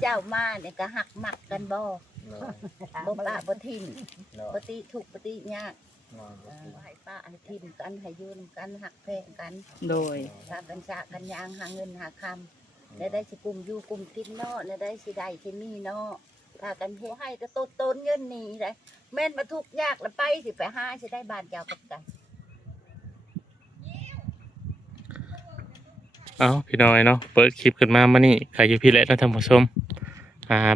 เจ้ามาเนี่ยก็หักหมักกันบ่ปะบ่ทิ่มปฏิทุกปฏิยากให้ป้าให้ทิ่มกันให้ยืนกันหักแพงกันโดยถ้ากันชะกันยางหาเงินหาคำและได้สิกลุ่มอยู่กลุ่มกินเนาะและได้สิได้ที่มีเนาะถ้ากันให้จะต้นเงินนี่ได้แม่นมาทุกยากแล้วไปสิไปหาสิได้บ้านยาวกับกันเอาพี่น้อยเนาะเปิดคลิปขึ้นมานี่ใครอยู่พี่แหละท่านผู้ชม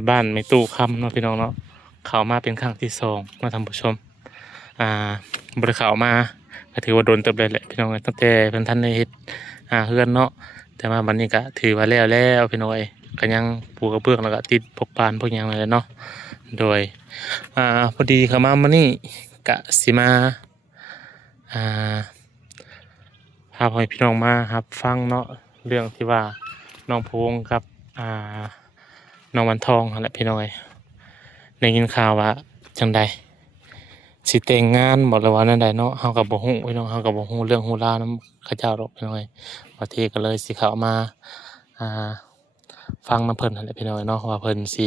บ้านไม่ตู้คำเนาะพี่น้องเนาะเข้ามาเป็นครั้งที่2มาท่านผู้ชมบริเข้ามาก็ถือว่าโดนเติบเลยแหละพี่น้องตั้งแต่เพิ่นท่านได้เฮ็ดเฮือนเนาะแต่มาบัดนี้ก็ถือว่าแล้วพี่น้อยก็ยังปูกระเบื้องแล้วก็ติดพวกปานพวกหยังนั่นแหละเนาะโดยพอดีเข้ามานี่ก็สิมาพาพ่อพี่น้องมาครับฟังเนาะเรื่องที่ว่าน้องพงกับน้องวันทองนั่นแหละพี่น้อยได้ยินข่าวว่าจังใดสิแต่งงานบอกเลยว่านั่นใดเนาะเฮากับบ่ฮู้พี่น้องเฮากับบ่ฮู้เรื่องฮู้ราวนํเขาเจ้าดอกพี่น้อยว่าที่ก็เลยสิเข้ามาฟังนำเพิ่นนั่นแหละพี่น้อยเนาะว่าเพิ่นสิ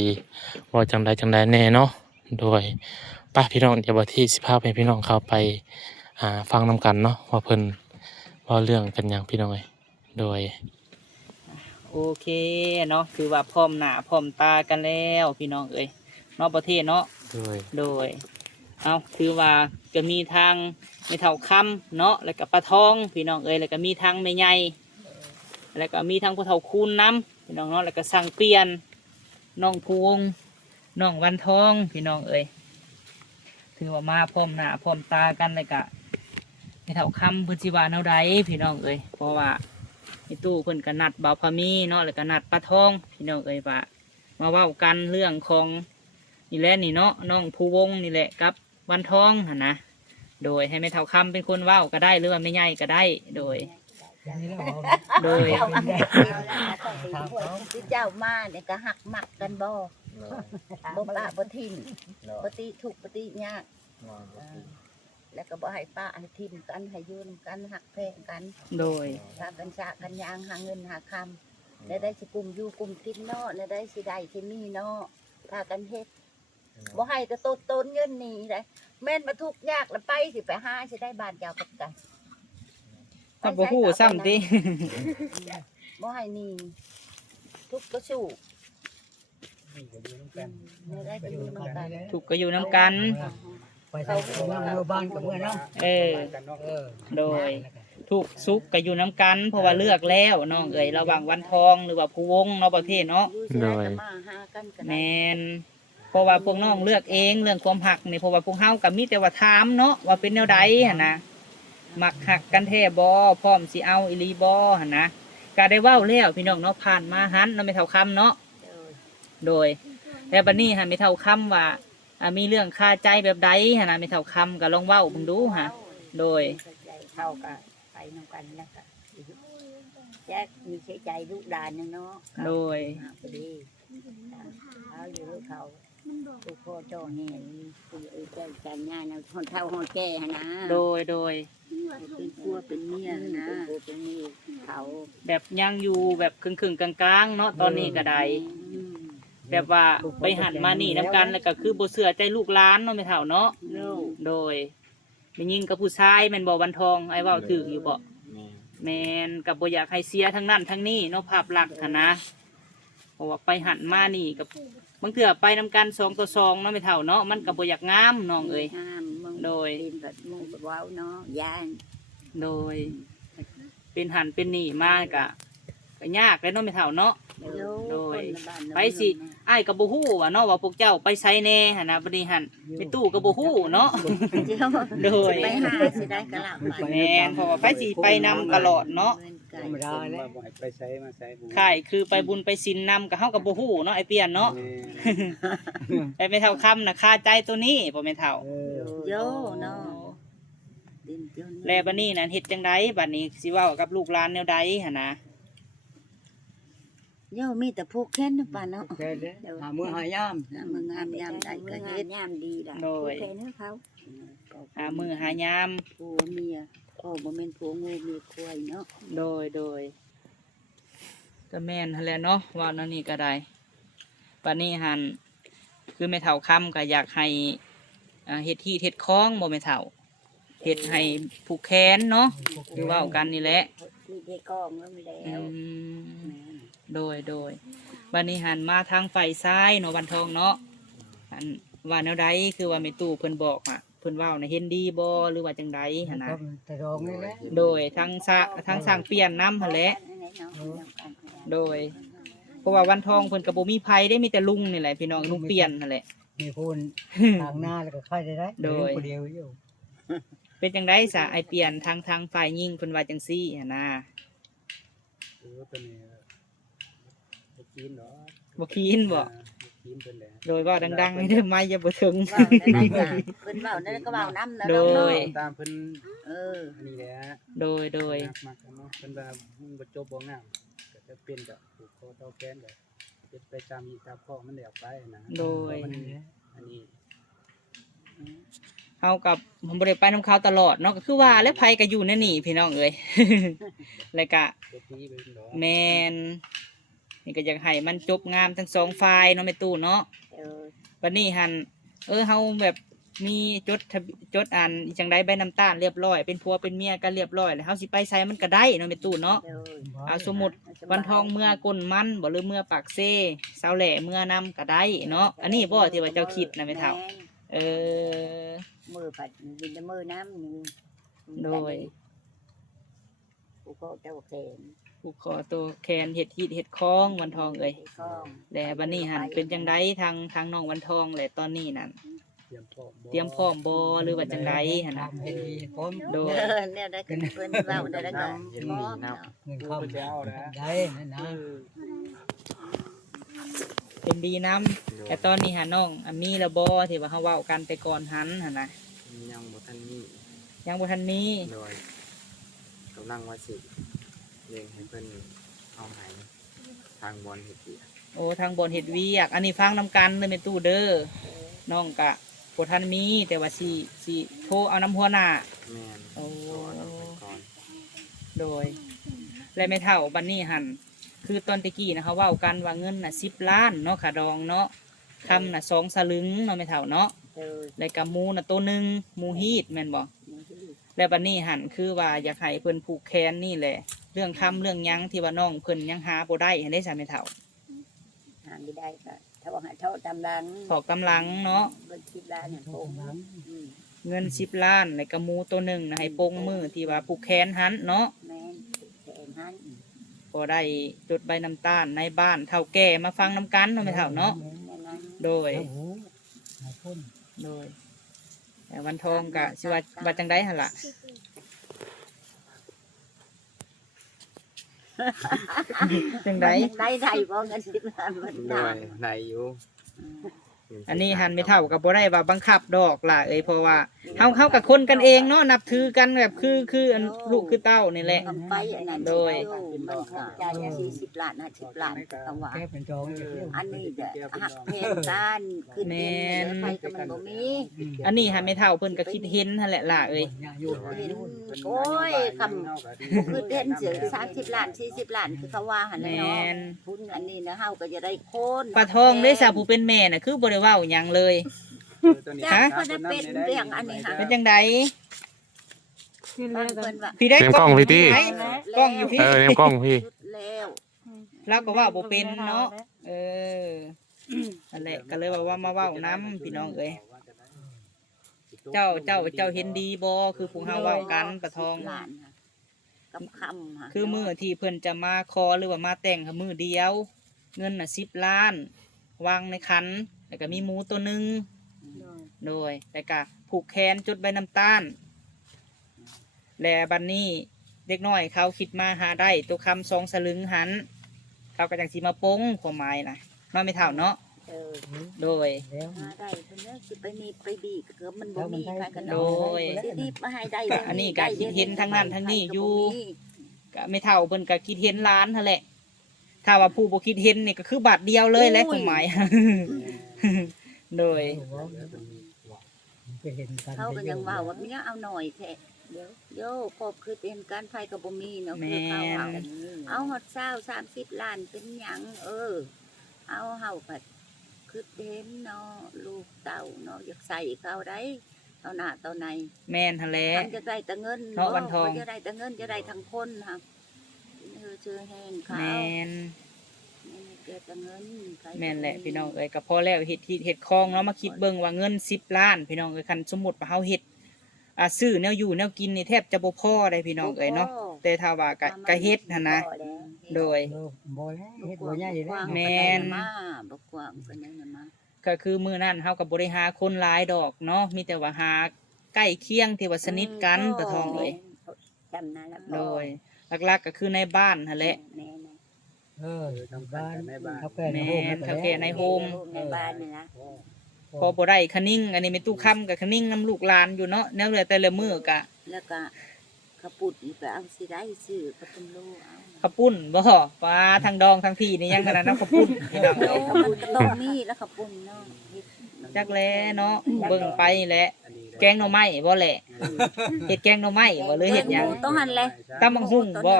เว้าจังใดแน่เนาะโดยป้าพี่น้องเดี๋ยวบ่ที่สิพาให้พี่น้องเข้าไปฟังนำกันเนาะว่าเพิ่นเว้าเรื่องกันหยังพี่น้อยโดยโอเคเนาะคือว่าพร้อมหน้าพร้อมตากันแล้วพี่น้องเอ้ยนอกประเทศเนาะโดยเอาคือว่าจะมีทางไม่เท่าคำเนาะแล้วก็ปลาทองพี่น้องเอ้ยแล้วก็มีทางไม่ใหญ่แล้วก็มีทางผู้เฒ่าคูณน้ำพี่น้องเนาะแล้วก็สั่งเปลี่ยนน้องพวงน้องวันทองพี่น้องเอ้ยถือว่ามาพร้อมหน้าพร้อมตากันเลยก็ไม่เท่าคำพื้นที่ว่าเท่าใดพี่น้องเอ้ยเพราะว่าในตู้เพิ่นก็นัดบ่าวพามีเนาะแล้วก็นัดปลาทองพี่น้องเอ้ยว่ามาเว้ากันเรื่องของนี่แหละนี่เนาะน้องภูวงนี่แหละกับวันทองนะโดยให้แม่เท่าคำเป็นคนเว้าก็ได้หรือว่าไม่ใหญ่ก็ได้โดยที่เจ้ามาเนี่ยก็หักหมักกันบ่ปะบ่ทิ่มปฏิทุกปฏิยากแล้วก็บ่ให้ป้าให้ทิ่มกันให้ยืนกันหักแพงกันโดยถ้ากันชะกันยางหาเงินหาคำและได้สิกลุ่มอยู่กลุ่มกินเนาะและได้สิได้ที่มีเนาะถ้ากันเฮ็ดบ่ให้จะต้นเงินนี่ได้แม่นมาทุกยากแล้วไปสิไปหาสิได้บ้านยาวกับกันก็บ่ฮู้ซ้ำติบ่ให้นี่ทุกก็สู้ถูกก็อยู่น้ำกันไปทางบ้านกับเมื่อน้ำโดยถูกซุกก็อยู่น้ำกันเพราะว่าเลือกแล้วน้องเอ๋ยระหว่างวันทองหรือว่าภูวงเนาะประเทศเนาะโดยแมนเพราะว่าพวกน้องเลือกเองเรื่องความหักนี่เพราะว่าพวกเฮากับมีแต่ว่าถามเนาะว่าเป็นแนวใดหั่นนะมักหักกันแท้บ่พร้อมสิเอาอีหลีบ่หั่นนะก็ได้เว้าแล้วพี่น้องเนาะผ่านมาหันเนาะไม่เท่าคำเนาะโดยแต่บัดนี้หั่นไม่เท่าคำว่ามีเรื่องคาใจแบบใดหั่นนะไม่เท่าคำก็ลองเว้าเบิ่งดูฮะโดยเข้าก็ไปนำกันแล้วก็แยกมีใช้ใจลูกดานเนาะโดยพอดีเขาอยู่เขาทุกพ่อเจ้าเห็นคือเจ้าจันงานเอาคนเท่าคนแก่นะโดยเป็นพัวเป็นเมียนะเป็นนี่เขาแบบยังอยู่แบบครึ่งกลางๆเนาะตอนนี้ก็ได้แบบว่าไปหันมานี่น้ำกันแล้วก็คือบ่เสือใจลูกหลานเนาะไม่เท่าเนาะโดยไปยิงกับผู้ชายแม่นบ่วันทองไอ้เว้าถืออยู่บ่แม่นกับบ่อยากให้เสียทั้งนั้นทั้งนี้เนาะภาพลักษณ์นะเพราะว่าไปหันมานี่กับบางเถื่อไปนำกัน2 ต่อ 2เนาะไม่เท่าเนาะมันกับบ่อยากงามน้องเอ้ยโดยแบบมูแบบว้าวเนาะยานโดยเป็นหันเป็นนี่มากก็ยากเลยเนาะไม่เท่าเนาะโดยไปสิไอ้กับบ่ฮู้ว่าเนาะว่าพวกเจ้าไปไสแน่หั่นนะบัดนี้หั่นไปตู้กับบ่ฮู้เนาะโดยไปหาสิได้กะละแม่นเพราะว่าไปสิไปนำตลอดเนาะธรรมดาเลยไปใช้มาใช้ค่ายคือไปบุญไปศีลนำกับเฮากับบ่ฮู้เนาะไอ้เปียนเนาะไปไม่เท่าคำน่ะคาใจตัวนี้บ่แม่นเท่าโยเนาะแล้วบัดนี้นั่นเฮ็ดจังไดบัดนี้สิเว้ากับลูกหลานแนวใดหั่นนะโยมีแต่ผูกแขนนะป่าเนาะหามือหายามมืองามยามได้ก็เฮ็ดยามดีได้โดยเขาหามือหายามผัวเมียพ่อบ่แม่นผัวงูมีควายเนาะโดยก็แม่นหั่นแหละเนาะว่านั่นนี่ก็ได้ วันนี้หันคือแม่เฒ่าค่ำก็อยากให้เฮ็ดที่เฮ็ดคล้องบ่แม่เฒ่าเฮ็ดให้ผูกแขนเนาะคือเว้ากันนี่แหละ ที่ได้กองแล้วแล้ อื ว มโดยวันนี้หันมาทางฝ่ายซ้ายเนาะวันทองเนาะอันว่าแนวใดคือว่าแม่ตู่เพิ่นบอกอ่ะเพิ่นเว้าน่ะเห็นดีบ่หรือว่าจังใดหั่น ก็ น่ะ แต่รองนี่แหละ โดยทางสร้างเปลี่ยนนำหั่นแหละโดยเพราะว่าวันทองเพิ่นก็บ่มีไผได้มีแต่ลุงนี่แหละพี่น้องลุงเปลี่ยนนั่นแหละ มีพูนทางหน้าแล้วก็ค่อยได้ โดย คนเดียวอยู่ เป็นจังไดซะไอเปลี่ยนทางฝ่ายยิงเพิ่นว่าจังซี่หั่นน่ะ ตัวนี้ไปกินเนาะ บ่คีนบ่ กินเป็นแหละ โดยเว่าดังๆให้เด้อไม่อย่าบ่ถึง เว้าได้ก็เพิ่นเว้าได้ก็เว้านำนะ โด น้องเนาะ ย ตามเพิ่น เออ อันนี้แหละ โดย มักเนาะเพิ่นว่ามึงบ่จบบ่งามก็จะเป็นกับผูกคอเตาแกนก็เป็นไปตามอีตามข้อมันแล้วไปนะ โดย มันอันนี้ เฮากับผมบ่ได้ไปนํเขาตลอดเนาะก็คือว่าแล้วไผก็อยู่ในนี่พี่น้องเอ้ย แล้วก็ ตัวนี้เป็นดอก แม่นนี่ก็อยากให้มันจบงามทั้งสองฝ่ายเนาะแม่ตู้เนาะ เออ บัดนี้หั่นเฮาแบบมีจดอันจังไดใบน้ำตาลเรียบร้อยเป็นผัวเป็นเมียกันเรียบร้อยแล้วเฮาสิไปไสมันก็ได้เนาะแม่ตู้เนาะ เออ เอาสมมุติวันทองเมื่อก้นมันบ่หรือเมื่อปากเซ่เสาแหล่เมื่อนํก็ได้เนาะอันนี้บ่ที่ว่าเจ้าคิดนะแม่เฒ่าเออ มือผัดดินน้ำมือน้ำนี่ โดย กูก็เจ้าแขน ผูกคอตัวแคนเห็ดคล้องวันทองเอ้ย ข้อง แต่บัดนี้หันเป็นจังไดทางน้องวันทองแหละตอนนี้นั่น เตรียมพร้อม เตรียมพร้อมบ่หรือว่าจังไดหั่นน่ะ ทำให้ดีพร้อม โดย เออเนี่ยได้กันเพิ่นเว้าได้แล้วก็พร้อมเนาะ เงินเข้าได้นั่นนะ เป็นดีนํแต่ตอนนี้หาน้องมีแล้วบ่ที่ว่าเฮาเว้ากันแต่ก่อนหันหั่นน่ะ ยังบ่ทันมี ยังบ่ทันมี โดยกำลังว่าสิเลี้ยงให้เพิ่นเอาให้ทางบอลเฮ็ดเวียก โอ้ทางบนเฮ็ดเวียกอันนี้ฟังนำกันเด้อแม่ตู้เด้อน้องก็บ่ทันมีแต่ว่าสิโทรเอาน้ำหัวหน้า แม่น โอ้ เอาไปก่อน โดย และไม่เท่าบันนี้หันคือตอนตะกี้นะเขาเว่ากันว่าเงินน่ะ10 ล้านเนาะขาดองเนาะคำน่ะ2 สลึงเนาะไม่เท่าเนาะ เออ และกับหมูน่ะตัวหนึ่งหมูฮีดแม่นบ่และบันนี้หันคือว่าอยากให้เพิ่นผูกแขนนี่แหละ เรื่องคำเรื่องหยังที่ว่าน้องเพิ่นยังหาบ่ได้ให้ได้สาไม่เท่า หาไม่ได้ก็ถ้าว่าหาเท่าตำลัง ถอกกำลังเนาะ เบิ่งคิดล้านเนี่ยโป่งอืม เงิน10 ล้านและกับหมูตัวหนึ่งน่ะให้โปงมือที่ว่าผูกแขนหันเนาะ แม่นแขนหัน ก็ได้จดใบน้ำตาลในบ้านเท่าแก่มาฟังน้ำกันเนาะไม่เท่าเนาะ แม่นั้น โดย โอ้โหหาพุ่น โดยแต่วันทองกะสิว่าจังได้หั่นล่ะ จังได้ ได้ได้บ่เงิน10 ล้านมัน โด ได้ ยในอยู่ อันนี้หันไม่เท่ากับบ่ได้ว่าบังคับดอกล่ะเพราะว่าเฮากับคนกันเองเนาะนับถือกันแบบคืออันลูกคือเต้านี่แหละ ทำไปอันนั้น โดย มันเข้าใจ40 ล้าน50 ล้านคำว่า แก้เป็นจองอย่างเดียว อันนี้จะหักเพนการขึ้นเงินไปก็มันบ่มี อันนี้หันไม่เท่าเพิ่นก็คิดเห็นหั่นแหละล่ะอยู่ เห็นโอ้ยคำคือเด่นเสือ30 ล้าน40 ล้านคือเขาว่าหั่นแหละ แม่ เนาะ น พุ่นอันนี้นะเฮาก็จะได้โคน ปลาทองได้สาผู้เป็นแม่น่ะคือบ่ได้เว้าหยังเลย จ้าเพิ่นเป็นเรื่องอันนี้ค่ะ เป็นจังได เพิ่นว่า พี่ได้ เตรียมกล้องพี่ตี้ ไหนกล้องอยู่พี่ เตรียมกล้องพี่ ชุดแล้ว เราก็เว่าบ่เป็นเนาะเออนั่นแหละก็เลยว่ามาเว้านํพี่น้องเอ้ย เจ้าเห็นดีบ่คือพวกเฮาเว้ากันปะทอง หลานค่ะกับคำค่ะ คือมื้อที่เพิ่นจะมาขอหรือว่ามาแต่งค่ะมื้อเดียว เงินน่ะ10 ล้าน วางในขันแล้วก็มีหมูตัวหนึงโดยแล้วก็ผูกแขนจุดใบน้ำตาลและบัดนี้เด็กน้อยเขาคิดมาหาได้ตัวคำ2 สลึงหันเขาก็จังสิมาปงความหมายน่ะเนาะไม่เท่าเนาะ เออ โดย แล้ว หาได้เพิ่นเนี่ยสิไปนี่ไปดีก็มันบ่มีใครกัน โดย สิดีมาให้ได้ ก็อันนี้ก็คิดเห็นทั้งนั้นทั้งนี้อยู่ ก็ไม่เท่าเพิ่นก็คิดเห็นล้านนั่นแหละ ถ้าว่าผู้บ่คิดเห็นนี่ก็คือบาทเดียวเลยแหละความหมาย โดย ไปเห็นกัน เขาก็ยังว่าว่ามีเอาหน่อยแท้เดี๋ยวโยครบคือเป็นการไฟกับบ่มีเนาะคือเขาเอาฮอด20 30 ล้านเป็นหยังเอาเฮาก็ คือเห็นเนาะลูกเต่าเนาะอยากใส่เขาได้เอาหน้าเอาใน แม่นหั่นแหละ มันจะได้แต่เงิน เนาะวันทอง จะได้แต่เงินจะได้ทั้งคนครับเชื่อแห้งเขา แม่น เกิดแต่เงินใคร แม่นแหละพี่น้องเอ้ยก็พอแล้วเฮ็ดที่เฮ็ดคลองเนาะมาคิดเบิ่งว่าเงิน10 ล้านพี่น้องเอ้ยคันสมมุติว่าเฮาเฮ็ดซื้อแนวอยู่แนวกินนี่แทบจะบ่พอได้พี่น้องเอ้ยเนาะแต่ถ้าว่าก็เฮ็ดหั่นนะโดย บ่แล้วเฮ็ดบ่ใหญ่แล้ว แม่น มาบ่กว้างปานนั้นมา ก็คือมื้อนั้นเฮาก็บ่ได้หาคนหลายดอกเนาะมีแต่ว่าหาใกล้เคียงที่ว่าสนิทกันปะทองเอ้ย จำนั้นแล้ว โดยหลักๆก็คือในบ้านหั่นแหละ ทำบ้านเท่าแก่ แม่นเฒ่าแก่ในโฮม ในบ้านนี่นะ พอบ่ได้คะนิ่งอันนี้แม่ตู้ค้ำกับคะนิ่งนำลูกหลานอยู่เนาะแนวเหลือแต่ละมื้อก็ แล้วก็กระปุกอีกก็เอาสิได้ซื้อกระปุกโลเอา ข้าวปุ้นบ่ฟ้าทางดองทางพี่นี่ยังขนาดนั้นข้าวปุ้นพี่น้อง โล เอ้ย กระปุกก็ต้องมีแล้วกระปุกเนาะ จักแลเนาะเบิ่งไปแหละแกงหน่อไม้บ่แหละเฮ็ดแกงหน่อไม้บ่หรือเฮ็ดหยัง ต้องหันเลย ตำบักหุ่งบ่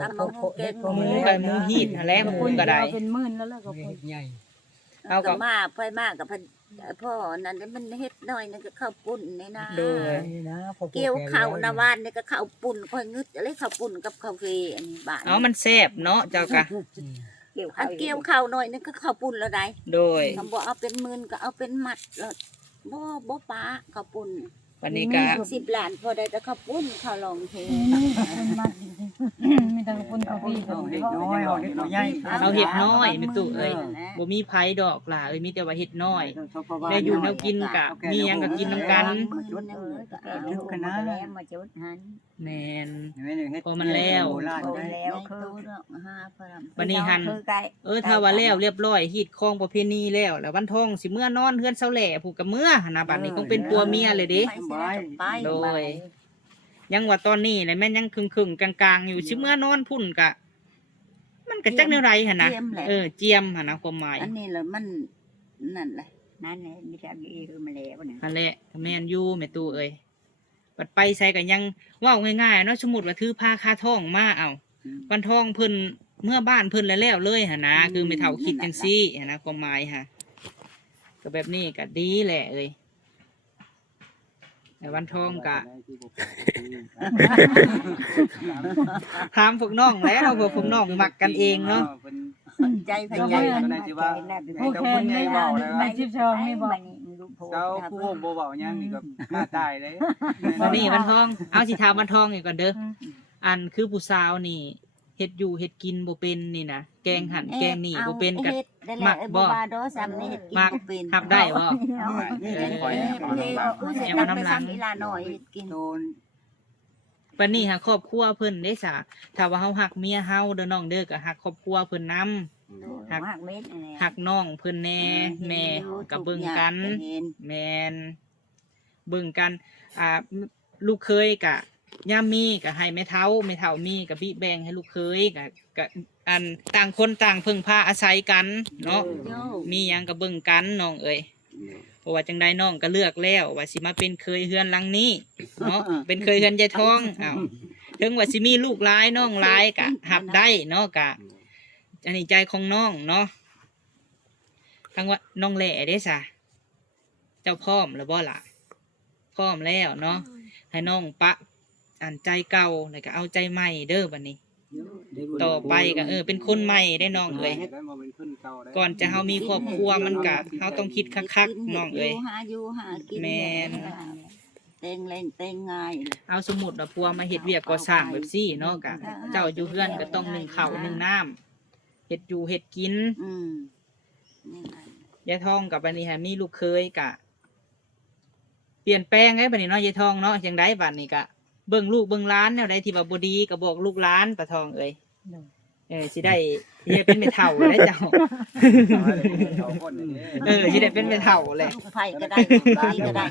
ตำบักหุ่งเก่ง หมูกับหมูฮีดหั่นแหละหมูก็ได้ เป็นหมื่นแล้วล่ะก็ เฮ็ดใหญ่ เอาก็ ก็มาไฟมากกับพ่อนั่นมันเฮ็ดน้อยนั่นก็ข้าวปุ้นนี่นะ โดย นี่นะ เกี่ยวข้าวนาวานนี่ก็ข้าวปุ้นค่อยงึดอะไรข้าวปุ้นกับข้าวเฟอันนี้บ้าน เอามันแซ่บเนาะเจ้ากะ อันเกี่ยวข้าวน้อยนั่นก็ข้าวปุ้นแล้วได้ โดย คำบอกเอาเป็นหมื่นก็เอาเป็นหมัดแล้วบ่ป้าข้าวปุ้น วันนี้ก็ 10 ล้านพอได้แต่ข้าวปุ้นข้าวรองเท เป็นมัดมีแต่คนเขาพี่เขา เด็กน้อยเด็กใหญ่ เอาเฮ็ดน้อยแม่ตู้เอ้ยบ่มีไผดอกล่ะเอ้ยมีแต่ว่าเฮ็ดน้อยได้อยู่แนวกินกะมีหยังก็กินนํกัน ทุกคณะแล้วมาจุดหัน แม่น พ พอมันแล้ว แล้วคือ วันนี้หันถ้าว่าแล้วเรียบร้อยฮีดคองประเพณีแล้วแล้ววันทองสิเมื่อนอนเฮือนเซาแหล่ผูกกับเมื่อหั่นน่ะบัดนี้คงเป็นผัวเมียเลยเด้ โดย ยังว่าตอนนี้เลยแม่นยังครึ่งๆกลางๆอยู่สิเมื่อนอนพุ่นกะ มันก็จักแนวไรหั่นนะเจียมหั่นนะความหมาย อันนี้แหละมันนั่นแหละนั่นแหละมีแต่อีคือมาแล้วเนี่ย นั่นแหละแม่นอยู่แม่ตู้เอ้ยปัดไปใส่ก็ยังเว้าง่ายๆเนาะสมมุติว่าถือผ้าคาท้องมาเอาวันทองเพิ่นเมื่อบ้านเพิ่นแล้วเลยหั่นนะคือไม่เท่าคิดจังซี่หั่นนะความหมายฮะก็แบบนี้ก็ดีแหละเอ้ยแต่วันทองกะ ถามพวกน้องแล้วเนาะพวกน้องมักกันเองเนาะ ใจพ ก็ ยา ไม่ ยาม ผู้แคนไม่ได้ไม่ชิบชองไม่บอก เจ้าผู้โฮมบ่เว้าหยังนี่ก็ฆ่าตายเลย วันนี้วันทองเอาสิถามวันทองนี่ก่อนเด้ออันคือผู้สาวนี่เฮ็ดอยู่เฮ็ดกินบ่เป็นนี่นะแกงหั่นแกงนี่บ่เป็นกันมักบ่มักหับได้บ่ โดน วันนี้หาครอบครัวเพิ่นได้ซะถ้าว่าเฮาฮักเมียเฮาเด้อน้องเด้อก็ฮักครอบครัวเพิ่นนำฮักน้องเพิ่นแน่แม่ก็เบิ่งกันแม่นเบิ่งกันลูกเคยก็ย่ามมีก็ให้แม่เฒ่ามีก็บิแบ่งให้ลูกเคยก็อันต่างคนต่างพึ่งพาอาศัยกันเนาะมีหยังก็เบิ่งกันน้องเอ้ยเพราะว่าจังไดน้องก็เลือกแล้วว่าสิมาเป็นเคยเฮือนหลังนี้เนาะเป็นเคยเฮือนยายทองอ้าวถึงว่าสิมีลูกหลายน้องหลายก็หับได้เนาะก็อันนี้ใจของน้องเนาะทั้งว่าน้องแหล่เด้ซะเจ้าพร้อมแล้วบ่ล่ะพร้อมแล้วเนาะให้น้องปะอันใจเก่าแล้วก็เอาใจใหม่เด้อบัดนี้ ต่อไปก็เป็นคนใหม่ได้น้องเอ้ยก่อนจะเฮามีครอบครัวมันก็เฮาต้องคิดคักๆน้องเอ้ยแม่น เต็งแรงเต็งง่าย เอาสมมุติว่าพัวมาเฮ็ดเวียกก่อสร้างแบบซี่เนาะก็เจ้าอยู่เฮือนก็ต้องนึ่งข้าวนึ่งน้ำเฮ็ดอยู่เฮ็ดกินยายทองกับบัดนี้ฮะมีลูกเคยก็เปลี่ยนแปลงไงบัดนี้เนาะยายทองเนาะจังได๋บัดนี้ก็เบิ่งลูกเบิ่งหลานแนวใดที่ว่าบ่ดีก็บอกลูกหลานปะทองเอ้ยสิได้เป็นแม่เฒ่าได้เจ้าสิได้เป็นแม่เฒ่าแหละ ลูกไผ่ก็ได้ลูกไผ่ก็ได้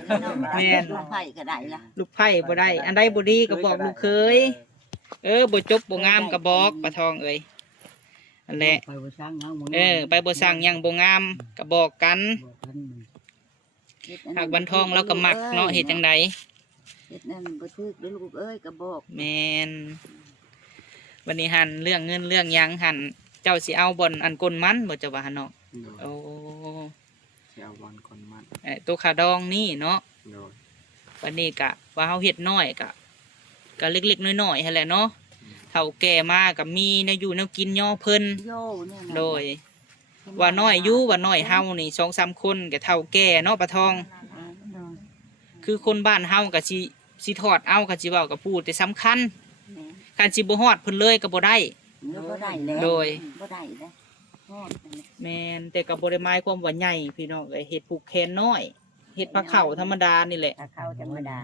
แม่นลูกไผ่ก็ได้ล่ะ ลูกไผ่บ่ได้อันใดบ่ดีก็บอกลูกเคยบ่จบบ่งามก็บอกปะทองเอ้ยอันแหละไปบ่สร้างหยังบ่งามก็บอกกันหากวันทองเราก็มักเนาะเฮ็ดจังได๋เฮ็ดนั่นบ่ถูกเด้อลูกเอ้ยก็บอก แม่นวันนี้หันเรื่องเงินเรื่องหยังหันเจ้าสิเอาบ่อนอันกลมันบ่เจ้าว่าหั่นเนาะ โอ้ เสียวันคนมัน ตัวขาดองนี่เนาะ โดย วันนี้กะว่าเฮาเฮ็ดน้อยกะเล็กๆน้อยๆหั่นแหละเนาะเฒ่าแก่มาก็มีแนวอยู่แนวกินย่อเพิ่น โยเนี่ยนะ โดย ว่าน้อยอยู่ว่าน้อยเฮานี่2-3คนก็เฒ่าแก่เนาะปะทอง คือคนบ้านเฮาก็สิทอดเอาก็สิเว้ากับพูดแต่สำคัญคันสิบ่ฮอดเพิ่นเลยก็บ่ได้ บ่ได้แล้ว โดย บ่ได้แล้วฮอดนั่นแหละ แม่นแต่ก็บ่ได้หมายความว่าใหญ่พี่น้องเอ้ยเฮ็ดปลูกแคนน้อยเฮ็ดผักเข้าธรรมดานี่แหละ ถ้าเข้าธรรมดา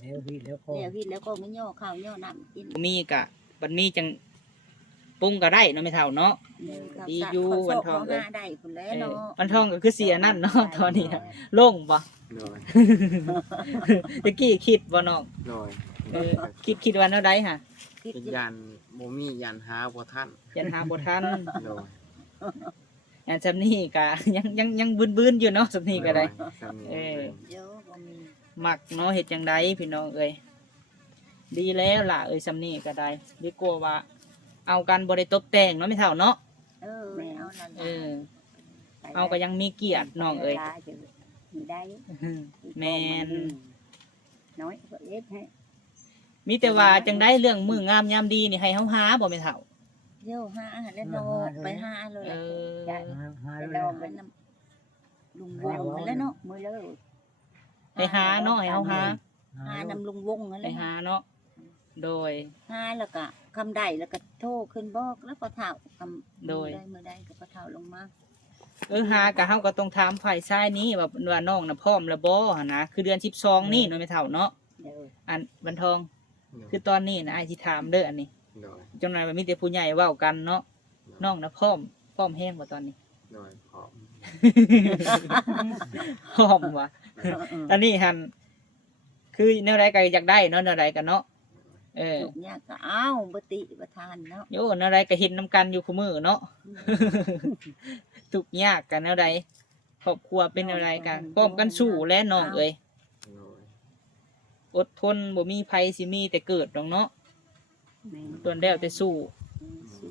แล้วพี่แล้วก็ แล้วพี่แล้วก็ไม่ย่อข้าวย่อน้ำกิน มีก็บัดนี้จังปรุงก็ได้เนาะไม่เท่าเนาะ ดีอยู่วันทองเอ้ย หาได้พุ่นแล้วเนาะ มันทองก็คือเสียนั่นเนาะตอนนี้อะโล่งบ่ โดย ตะกี้คิดบ่น้อง โดย คิดว่าแนวใดฮะ คิด เป็น อยู่ ยันบ่มียันหาบ่ทัน ยันหาบ่ทัน โดย อันจำนี้ก็ยังบื้นๆอยู่เนาะจำนี้ก็ได้ เออ เดี๋ยวบ่มี มักเนาะเฮ็ดจังไดพี่น้องเอ้ยดีแล้วล่ะเอ้ยซำนี้ก็ได้ดีกว่าว่า เอากันบ่ได้ตบแต่งเนาะไม่เท่าเนาะ ไม่เอานั่น เออ เอาก็ยังมีเกียรติน้องเอ้ย มีได้ แม่น น้อยก็เอ็ดให้ มีแต่ว่าจังได้เรื่องมืองามยามดีนี่ให้เฮาหาบ่แม่เท่า เดี๋ยวหาแล้วเนาะไปหาเลย เออ จ้ะ หา ไป แล้ ล ว องไปนำลุงวงนั่นแหล้วเนาะมื้อเลิก ให้หาเนาะให้เฮาหา หานำลุงวงนั่นแห ให้ ละ หาเนาะโดย หาแล้วก็คำใดแล้วก็โทรขึ้นบอกแล้วก็เฒ่าคำ โดย เมื่อใดก็เฒ่าลงมา หาก็เฮาก็ต้องถามฝ่ายชายนี้ว่าน้องน่ะพร้อมแล้วบ่หั่นนะคือเดือน12นี่เนาะแม่เฒ่าเนาะ เดี๋ยว อันบันทอง คือตอนนี้นะอ้ายสิถามเด้ออันนี้ โดย จังได๋ว่ามีแต่ผู้ใหญ่เว้ากันเนาะน้องน่ะพร้อมแฮงบ่ตอนนี้ โดยพร้อม พร้อมว่ะอันนี้หันคือแนวใดก็อยากได้เนาะแนวใดก็เนาะเออ ลูกเนี่ยก็อ้าวบ่ติบ่ทานเนาะ โยแนวใดก็เห็นนํกันอยู่คุมื้อเนาะ ทุกข์ยากกันแนวใดครอบครัวเป็นแนวใดกันพร้อมกันสู้และน้องเอ้ย โดย อดทนบ่มีภัยสิมีแต่เกิดดอกเนาะ แม่ ตวนแล้วแต่สู้ สู้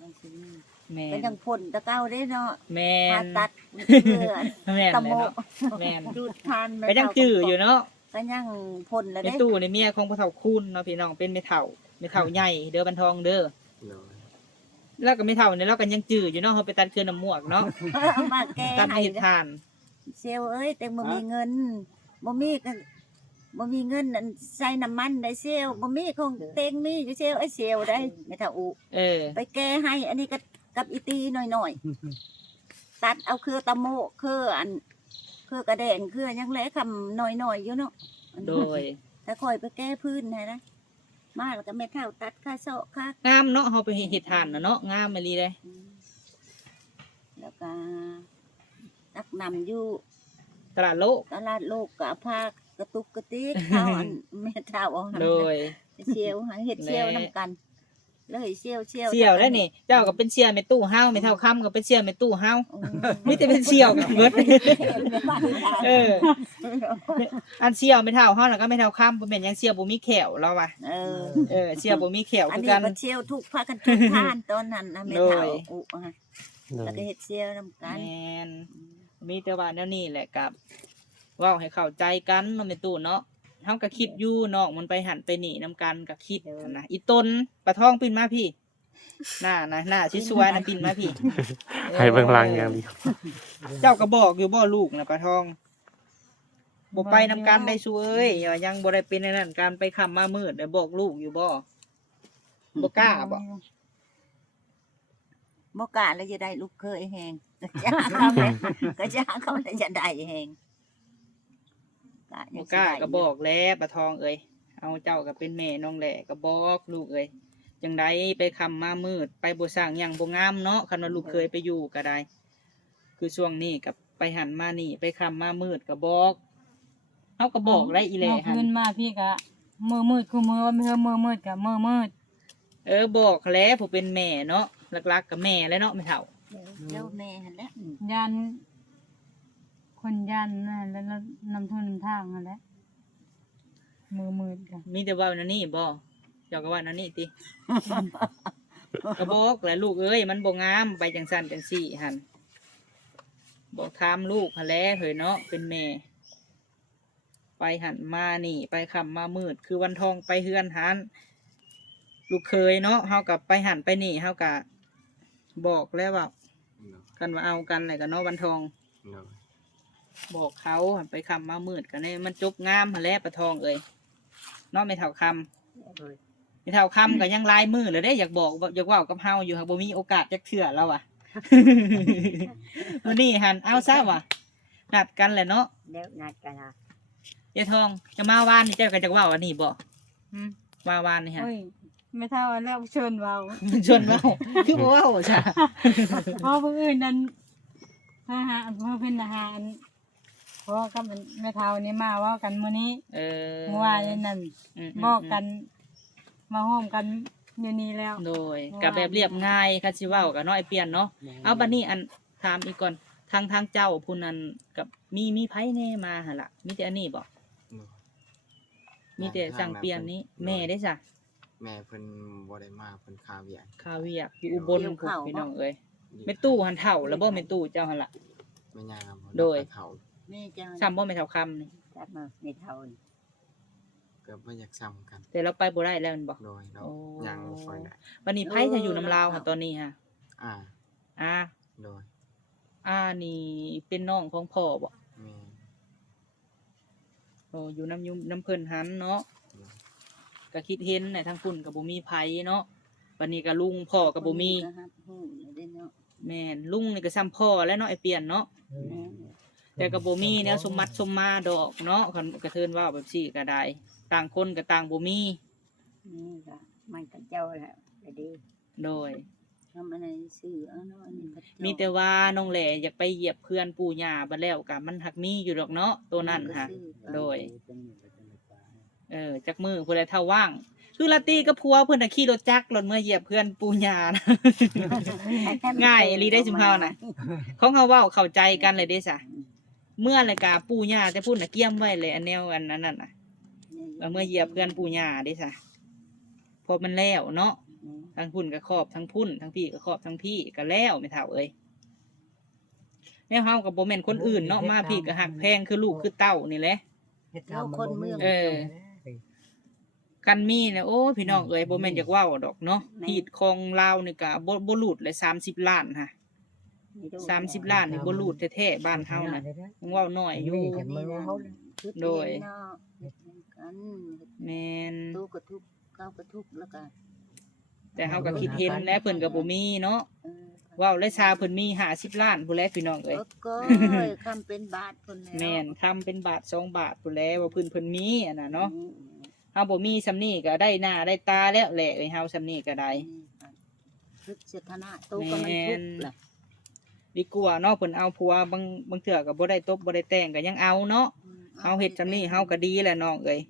มันสิมี แม่ เป็น น จังพ่นตะเก้าได้เนาะ แม่ ผ่าน ตัดเลือด แม่น ตะ เลย โม เนาะแม่น ดูดทาน ก็ยังจื้ออยู่เนาะ ก็ยังพ่นแล้ว ใน ได้ ตู้ในเมียของพ่อเฒ่าคุณเนาะพี่น้องเป็นแม่เฒ่าใหญ่เด้อบันทองเด้อ โดย แล้วก็แม่เฒ่าเนี่ยเราก็ยังจื้ออยู่เนาะเฮาไปตัดเครือน้ำหมวกเนาะ มาแก้ ตัด ให้ ให้ เด้อ ทาน เซลเอ้ยแต่บ่มีเงินบ่มีก็บ่มีเงินอันใส่น้ำมันได้เซลบ่มีของเต็งมีอยู่เซลไอ้เซลได้ไม่เท่าอุ เออ ไปแก้ให้ อันนี้ก็กับอีตีหน่อยๆ ตัดเอาเครือตะโมเครืออันเครือกระแดงเครือยังแลคำหน่อยๆอยู่เนาะ โดย ถ้าคอยไปแก้พื้นให้นะมาแล้วก็แม่เท่าตัดค่าเซาะค่าง ามเนาะเฮาไปเฮ็ดทานน่ะเนาะงามอีหลีเด้ แล้วก็ตักนำอยู่ ตลาดโลก ตลาดโลกก็พากระตุกกระติกเขาอันแม่เท่าเอาให้ โดย เชียวหาเฮ็ดเชียวนํกัน เลยเชียว เสี่ยวได้นี่ เจ้าก็เป็นเสี่ยวแม่ตู้เฮาแม่เฒ่าค่ำก็เป็นเสี่ยวแม่ตู้เฮามีแต่เป็นเสี่ยวกันเบิดเออ อันเสี่ยวแม่เฒ่าเฮาน่ะก็แม่เฒ่าค่ำบ่แม่นหยังเสี่ยวบ่มีแขวแล้วว่ะ เออเสี่ยวบ่มีแขว อัน คือ นี้ กัน ก็เชียวทุกพากันทุกทานตอนนั้นนะแม่เฒ่า โดย อุฮะ โด แล้ว ย ก็เฮ็ดเชียวนํกัน แม่นมีแต่ว่าแนวนี้แหละกับเว้าให้เข้าใจกันเนาะแม่ตู้เนาะเฮาก็คิดอยู่น้องมันไปหันไปนี่นํกันก็คิดนะอีต้นปลาทองปิ่นมาพี่หน้าชิสวยนะปิ่นมาพี่ ให้เบิ่งหลังอย่างเดียว เจ้าก็บอกอยู่บ่ลูกนะปลาทองบ่ไปนำกันได้สู้เอ้ยว่ายังบ่ได้เป็นในนั้นการไปค่ำมามืดได้บอกลูกอยู่บ่บ่กล้าบ่ บ่กล้าแล้วจะได้ลูกเคยแฮงก็จะเขาเลยก็จะเขาเลยจะได้แฮง บ่กล้าก็บอกแล้วปลาทองเอ้ยเอาเจ้าก็เป็นแม่น้องแหละก็บอกลูกเอ้ยจังไดไปค่ำมามืดไปบ่สร้างหยังบ่งามเนาะคันว่าลูกเคยไปอยู่ก็ได้ คือช่วงนี้กับไปหันมานี่ไปค่ำมามืดก็บอกเฮาก็บอกได้อีแหละ เอา หั่ คื น นมาพี่ก็มือมืดคือมือว่ามือมืดกับมือมืด บอกแล้วผู้เป็นแม่เนาะหลักๆกับแม่แล้วเนาะไม่เท่า เดี๋ยวแม่หั่นแหละ ยันคนยันนั่นแล้วนำทุนนำทางนั่นแหละมือมืดกัน มีแต่ว่านั่นนี่บ่เจ้าก็ว่านั่นนี่ติ ก็บอกแหละลูกเอ้ยมันบ่งามไปจังซั่นจังซี่หั่น บอกถามลูกหั่นแหละเฮ้ยเนาะเป็นแม่ไปหันมานี่ไปค่ำมามืดคือวันทองไปเฮือนหันลูกเคยเนาะเฮากับไปหันไปนี่เฮากับบอกแล้วว่ากันว่าเอากันอะไรกันเนาะวันทองบอกเขาหันไปค่ำมามืดกันเนี่ยมันจบงามหั่นแหละปะทองเอ้ยเนาะไม่เท่าคำไม่เท่าคำก็ยังลายมือเลยได้อยากบอกอยากเว่ากับเฮาอยู่หากบ่มีโอกาสจักเทื่อแล้วอ่ะ วันนี้หันเอาซะว่ะนัดกันแหละเนาะ แล้วนัดกันละ ยายทองจะมาวานนี่เจ้าก็จะว่าวันนี้บ่มาวานนี่ฮะ โอ้ยไม่เท่าอันแล้วเชิญเว้า ชวนเว้าคือบ่เว้าจ้ะ เพราะผู้อื่นนั้นอาหารเพราะเป็นอาหารเพราะกับแม่เท่านี่มาเว่ากันมื้อนี้ เออ เมื่อวานนี้นั่นบอกกันมาห้อมกันอยู่นี่แล้ว โดยกับแบบเรียบง่ายคันสิเว้าก็น้อยเปลี่ยนเนาะเอาบัดนี้อันถามอีกก่อนทางเจ้าผู้นั้นกับมีไผแน่มาหั่นล่ะมีแต่อันนี้บ่มีแต่สั่งเปลี่ยนนี้แม่ได้จ้ะ แม่เพิ่นบ่ได้มาเพิ่นคาเวียก ข้าวเวียกอยู่อุบลพุ่นพี่น้องเอ้ยแม่ตู้หันเฒ่าแล้วบ่แม่ตู้เจ้าหั่นล่ะ แม่ย่าครับ โดย เขา แม่จะ ซ้ำบ่แม่เฒ่าคำนี่ จับมาในเท่านี่ ก็บ่อยากซ้ำกัน แต่เราไปบ่ได้แล้วแม่นบ่ โดยเรา โอ้ ยังบ่ค่อยได้ บัดนี้ไผจะอยู่นำลาวค่ะตอนนี้ฮะ อ่า อ่า โดย นี่เป็นน้องของพ่อบ่ แม่ โอ้อยู่น้ำเพิ่นหันเนาะก็คิดเห็นในทางพุ่นก็บ่มีไผเนาะบัดนี้ก็ลุงพ่อก็บ่มี ก็ฮับฮู้ได้เนาะ แม่นลุงนี่ก็ซ้ำพ่อแล้วเนาะไอ้เปลี่ยนเนาะ แม่ แต่ก็บ่มีแนวสมมัติสมมาดอกเนาะคันกระเทินว่าแบบซี่ก็ได้ต่างคนก็ต่างบ่มี นี่ก็มันกับเจ้าแหละก็ดี โดย ทำอะไรซื้อเอาเนาะอันนี้ก็เจ้า มีแต่ว่าน้องแหล่อยากไปเหยียบเพื่อนปู่ย่าบัดแล้วก็มันหักมีอยู่ดอกเนาะตัวนั้นค่ะ โดย จักมือผู้ใดเท่าว่างคือละตีกับผัวเพิ่นน่ะขี่รถจักรรถเมื่อเหยียบเพื่อนปู่ย่านะ ง่ายอีหลีได้จุมเฮาน่ะ ของเฮาเว้าเข้าใจกันเลยเด้ซะเมื่อรายกาปู่ย่าแต่พูดน่ะเกี่ยมไว้เลยอันแนวอันนั้นน่ะเมื่อเหยียบเพื่อนปู่ย่าเด้ซะพอมันแล้วเนาะทั้งพุ่นก็ครอบทั้งพุ่นทั้งพี่ก็ครอบทั้งพี่ก็แล้วไม่เท่าเอ้ยแนวเฮาก็บ่แม่นคนอื่นเนาะมาพี่ก็หักแพงคือลูกคือเต้านี่แหละ เราคนเมือง กันมีเนี่ยโอ้พี่น้องเอ้ยบ่แม่นอยากเว้าดอกเนาะฮีดของลาวนี่ก็บ่หลุดเลย30 ล้านฮะ30 ล้านนี่บ่หลุดแท้ๆบ้านเฮาน่ะยังเว้าน้อยอยู่ โดย เนาะกัน แม่น ตู้ก็ทุกข์เก้าก็ทุกข์แล้วก็ แต่เฮาก็คิดเห็นแล้วเพิ่นก็บ่มีเนาะเว้าเลยซาเพิ่นมี50 ล้านพุ่นแหละพี่น้องเอ้ย ก็คำเป็นบาทคนแล้ว แม่นคำเป็นบาท2 บาทพุ่นแหล้วว่าเพิ่นมีอันน่ะเนาะเฮาบ่มีซำนี้ก็ได้หน้าได้ตาแล้วแหละเอ้ยเฮาซำนี้ก็ได้ ทุกข์สถานะตู้ก็มันทุกข์ล่ะ ดีกว่าเนาะเพิ่นเอาผัวบางเทื่อก็บ่ได้ตบบ่ได้แต่งก็ยังเอาเนาะเฮาเฮ็ดซำนี้เฮาก็ดีแหละน้องเอ้ย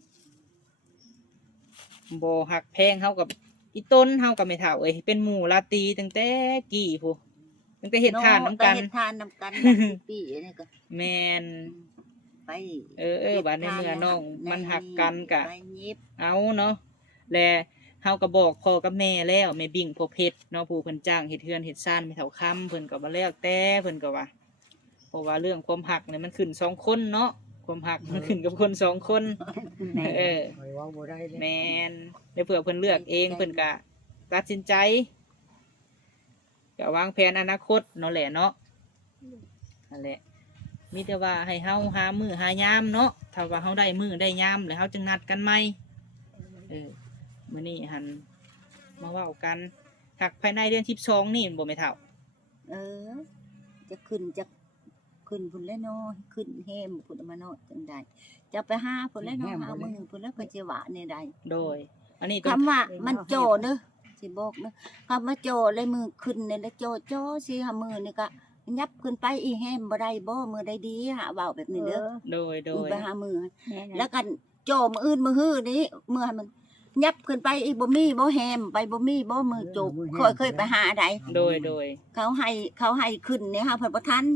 บ่หักแพงเฮากับอีต้นเฮาก็ไม่เท่าเอ้ยเป็นหมู่ลาตรีตั้งแต่กี้พู้ตั้งแต่เฮ็ดทานนํกัน เฮ็ดทานนํกันปีนี่ก็ แม่น ไป บาดในเมื่อน้องมันหักกันก็ ไปยิบ เอาเนาะและเฮาก็บอกพ่อกับแม่แล้วแม่บิ่งพ่อเพชรเนาะผู้เพิ่นจ้างเฮ็ดเฮือนเฮ็ดซ่านไม่เท่าคำเพิ่นก็บ่แล้วแต่เพิ่นก็ว่าเพราะว่าเรื่องความหักเนี่ยมันขึ้น2 คนเนาะความหักมันขึ้นกับคน2 คนเออ ไปเว้าบ่ได้เลย แม่นแล้วเผื่อเพิ่นเลือกเองเพิ่นก็ตัดสินใจก็วางแผนอนาคตเนาะแหละเนาะนั่นแหละมีแต่ว่าให้เฮาหามื้อหายามเนาะถ้าว่าเฮาได้มื้อได้ยามแล้วเฮาจึงนัดกันใหม่มื้อนี้หันมาเว้ากันหักภายในเดือน12นี่บ่แม่เฒ่า จะขึ้นพุ่นแล้วเนาะขึ้นแฮมพุ่นมาเนาะจังได๋จะไปหาพุ่นแล้วเนาะหามื้อพุ่นแล้วก็จะว่าแนี่ใด โดย อันนี้ คำว่ามันโจเด้อสิบอกเด้อคำว่าโจเลยมือขึ้นนี่แล้วโจสิหามือนี่ก็ยับขึ้นไปอีแฮมบ่ได้บ่มือใดดีหาเว้าแบบนี้เด้อ โดย ไปหามือ แล้ แล้ว วกันโจมออื่นมือฮื้อนี้มือให้มันยับขึ้นไปอีบ่มีบ่แฮมไปบ่มีบ่มือโจกเคยไปหาใด โดย เขาให้ขึ้นเนี่ยฮะเพิ่นบ่ทัน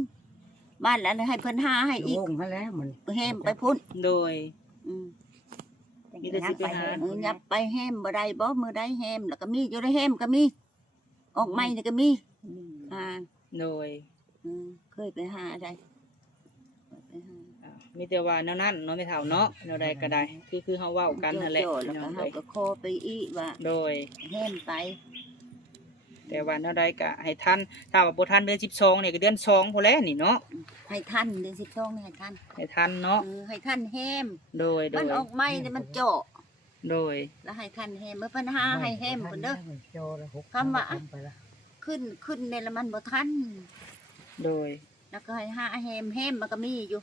บ้านแล้วให้เพิ่นหาให้อีก วงมาแล้วมัน แฮมไปพุ่น โดย อืม มีแต่สิไปหา ยับไปแฮมบ่ได้บ่มือได้แฮมแล้วก็มีอยู่ในแฮมก็มีออกใหม่นี่ก็มีอ่า โดย เคยไปหาได้ไปหา มีแต่ว่าแนวนั้นเนาะไม่เท่าเนาะแนวใดก็ได้คือเฮาเว้ากันนั่นแหละ โจทย์ พี่ แล้ว น้ ก็ อง เฮา เอ้ย ก็ขอไปอีกว่า โดย แห้มไป แต่ว่าแนวใดก็ให้ทันถ้าว่าบ่ทันเดือน12นี่ก็เดือน2พุ่นแหละนี่เนาะ ให้ท่านเดือน12นี่ให้ท่าน ให้ทันเนาะ ให้ท่านแห้ม โดยโด มัน ย ออกใหม่เนี่ยมันเจาะ โดย แล้วให้ท่านแห้มเมื่อปัญหาให้แห้มเพิ่นเด้อ โจแล้วหก คำว่า ไปละ ขึ้นเนี่ยแล้วมันบ่ทัน โดย แล้วก็ให้หาแห้มมันก็มีอยู่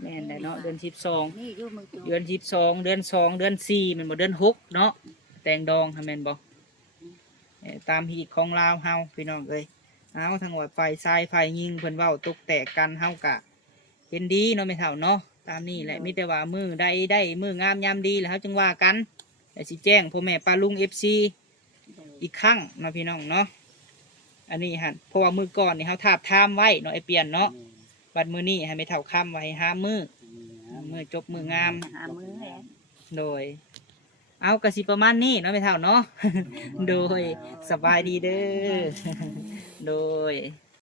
แม่นได้เนาะเดือน มีอยู่มึง 12เดือน12เดือน2เดือน4แม่นบ่เดือน6เนาะแต่งดองค่ะแม่นบ่ตามฮีตของลาวเฮาพี่น้องเอ้ยเอาทั้งว่าฝ่ายชายฝ่ายหญิงเพิ่นเว้าตกแตกกันเฮากะเห็นดีเนาะแม่เฒ่าเนาะตามนี้แหละมีแต่ว่ามื้อใดได้มื้องามยามดีแล้วเฮาจึงว่ากันแต่สิแจ้งพ่อแม่ป้าลุง FC อีกครั้งเนาะพี่น้องเนาะอันนี้หั่นเพราะว่ามื้อก่อนนี่เฮาทาบทามไว้เนาะไอ้เปลี่ยนเนาะบัดมื้อนี้ให้แม่เฒ่าค้ำไว้หามื้อจบมื้องาม หามือแห้ง โดย เอากระสิประมาณนี้เนาะไม่เท่าเนาะ โดยสบายดีเด้อ โดย